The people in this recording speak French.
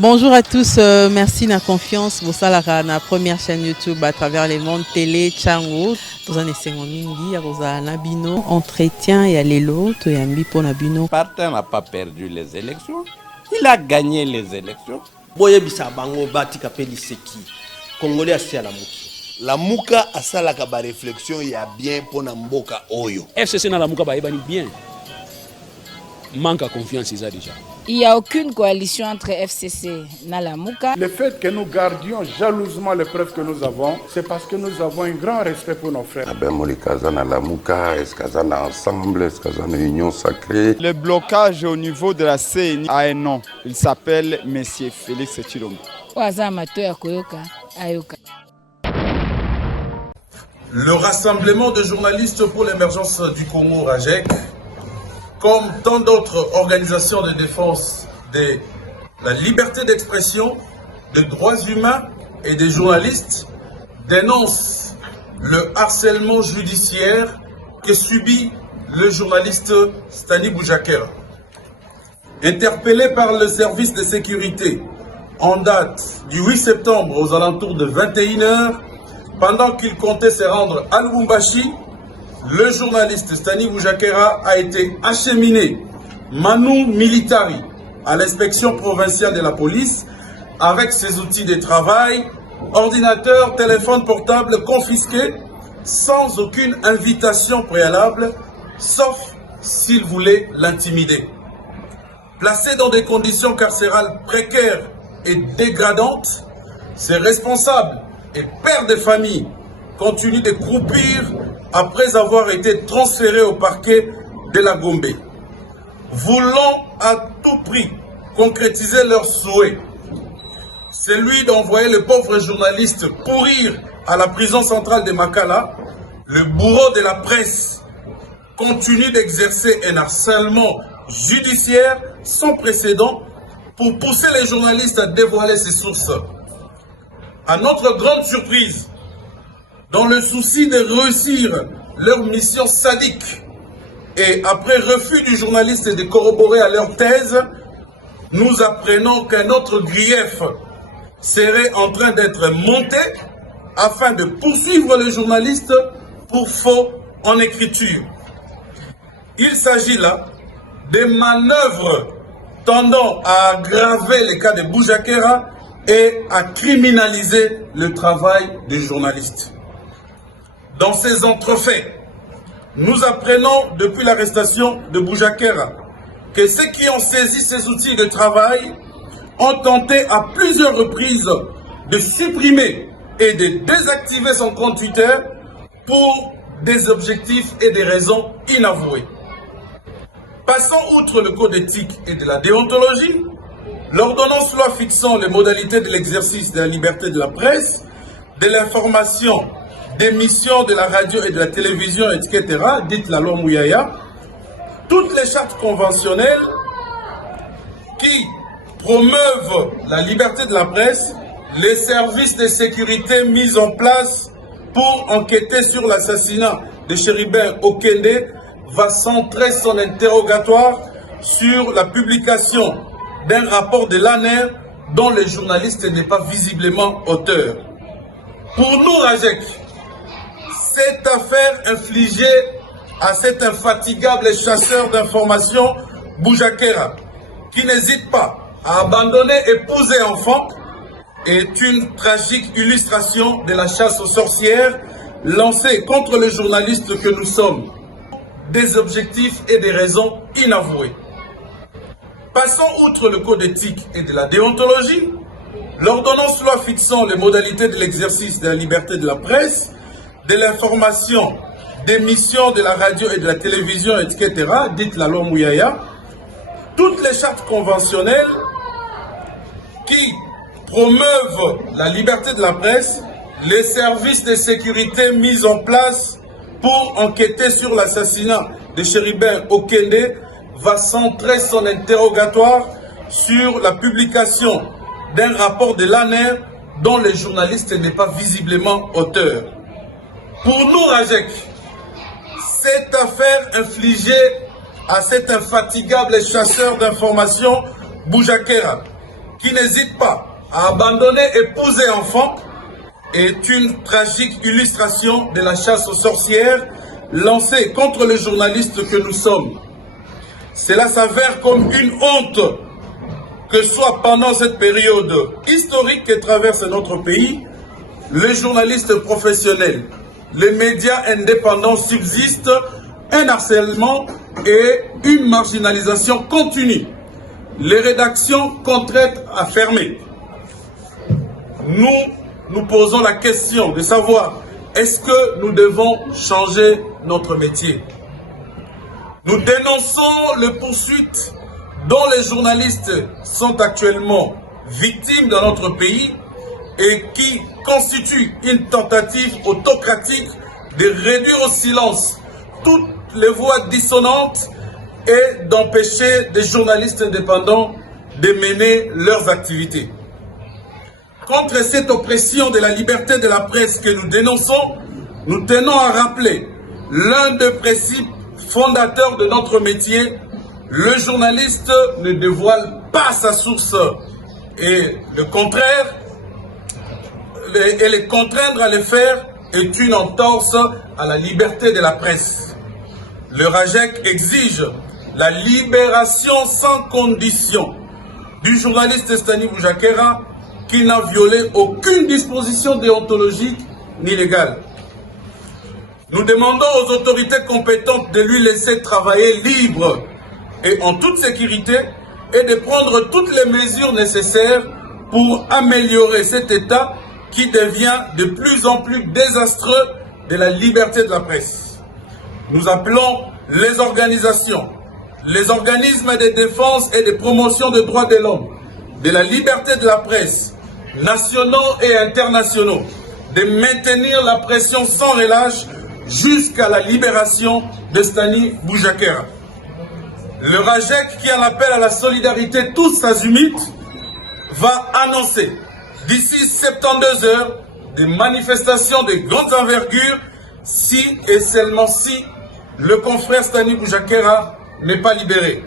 Bonjour à tous, merci de la confiance. Vous savez, la première chaîne YouTube à travers les mondes télé, Chango. Vous en essayez mingi, vous avez Nabino, entretien et allélo, tu as mis pour Nabino. Martin n'a pas perdu les élections, il a gagné les élections. Boye bisa bango bati kapeli seki. Congolais asi à la muki. La muka asalaka ba réflexion ya bien pour na mboka oyo. FCC na la muka ba ebani bien. Manque à confiance ils a déjà. Il n'y a aucune coalition entre FCC et Nalamuka. Le fait que nous gardions jalousement les preuves que nous avons, c'est parce que nous avons un grand respect pour nos frères. Union sacrée. Le blocage au niveau de la CNI a un nom. Il s'appelle Monsieur Félix Tshilombo. Le rassemblement de journalistes pour l'émergence du Congo, RAJEC, comme tant d'autres organisations de défense de la liberté d'expression, des droits humains et des journalistes, dénonce le harcèlement judiciaire que subit le journaliste Stani Boujakera. Interpellé par le service de sécurité en date du 8 septembre aux alentours de 21 h, pendant qu'il comptait se rendre à Lubumbashi, le journaliste Stani Boujakera a été acheminé manu militari à l'inspection provinciale de la police avec ses outils de travail, ordinateur, téléphone portable confisqués sans aucune invitation préalable, sauf s'il voulait l'intimider. Placé dans des conditions carcérales précaires et dégradantes, ses responsables et pères de famille continuent de croupir après avoir été transférés au parquet de la Gombe. Voulant à tout prix concrétiser leur souhait, celui d'envoyer le pauvre journaliste pourrir à la prison centrale de Makala, le bourreau de la presse continue d'exercer un harcèlement judiciaire sans précédent pour pousser les journalistes à dévoiler ses sources. À notre grande surprise, dans le souci de réussir leur mission sadique et après refus du journaliste de corroborer à leur thèse, nous apprenons qu'un autre grief serait en train d'être monté afin de poursuivre le journaliste pour faux en écriture. Il s'agit là des manœuvres tendant à aggraver les cas de Boujakera et à criminaliser le travail des journalistes. Dans ces entrefaits, nous apprenons depuis l'arrestation de Boujakera que ceux qui ont saisi ces outils de travail ont tenté à plusieurs reprises de supprimer et de désactiver son compte Twitter pour des objectifs et des raisons inavouées. Passant outre le code éthique et de la déontologie, l'ordonnance loi fixant les modalités de l'exercice de la liberté de la presse, de l'information, des missions de la radio et de la télévision, etc., dite la loi Mouyaya, toutes les chartes conventionnelles qui promeuvent la liberté de la presse, les services de sécurité mis en place pour enquêter sur l'assassinat de Chéribin Okende va centrer son interrogatoire sur la publication d'un rapport de l'ANER dont le journaliste n'est pas visiblement auteur. Pour nous, RAJEC, cette affaire infligée à cet infatigable chasseur d'informations, Boujakera, qui n'hésite pas à abandonner épouse et enfants, est une tragique illustration de la chasse aux sorcières lancée contre les journalistes que nous sommes. Des objectifs et des raisons inavouées. Passant outre le code éthique et de la déontologie, l'ordonnance loi fixant les modalités de l'exercice de la liberté de la presse, de l'information, des missions de la radio et de la télévision, etc., dite la loi Mouyaya, toutes les chartes conventionnelles qui promeuvent la liberté de la presse, les services de sécurité mis en place pour enquêter sur l'assassinat de Chéribin Okende va centrer son interrogatoire sur la publication d'un rapport de l'ANER dont le journaliste n'est pas visiblement auteur. Pour nous, RAJEC, cette affaire infligée à cet infatigable chasseur d'informations, Boujakera, qui n'hésite pas à abandonner épouse et enfants est une tragique illustration de la chasse aux sorcières lancée contre les journalistes que nous sommes. Cela s'avère comme une honte que soit pendant cette période historique que traverse notre pays, les journalistes professionnels, les médias indépendants subsistent un harcèlement et une marginalisation continue. Les rédactions contraintes à fermer. Nous posons la question de savoir est-ce que nous devons changer notre métier. Nous dénonçons les poursuites dont les journalistes sont actuellement victimes dans notre pays et qui constituent une tentative autocratique de réduire au silence toutes les voix dissonantes et d'empêcher des journalistes indépendants de mener leurs activités. Contre cette oppression de la liberté de la presse que nous dénonçons, nous tenons à rappeler l'un des principes fondateurs de notre métier: le journaliste ne dévoile pas sa source et le contraire, et les contraindre à le faire est une entorse à la liberté de la presse. Le RAJEC exige la libération sans condition du journaliste Stani Boujakera qui n'a violé aucune disposition déontologique ni légale. Nous demandons aux autorités compétentes de lui laisser travailler libre et en toute sécurité et de prendre toutes les mesures nécessaires pour améliorer cet état qui devient de plus en plus désastreux de la liberté de la presse. Nous appelons les organisations, les organismes de défense et de promotion des droits de l'homme, de la liberté de la presse, nationaux et internationaux, de maintenir la pression sans relâche jusqu'à la libération de Stani Boujakera. Le RAJEC, qui en appelle à la solidarité tous azimuts, va annoncer d'ici 72 heures des manifestations de grandes envergures si et seulement si le confrère Stani Boujakera n'est pas libéré.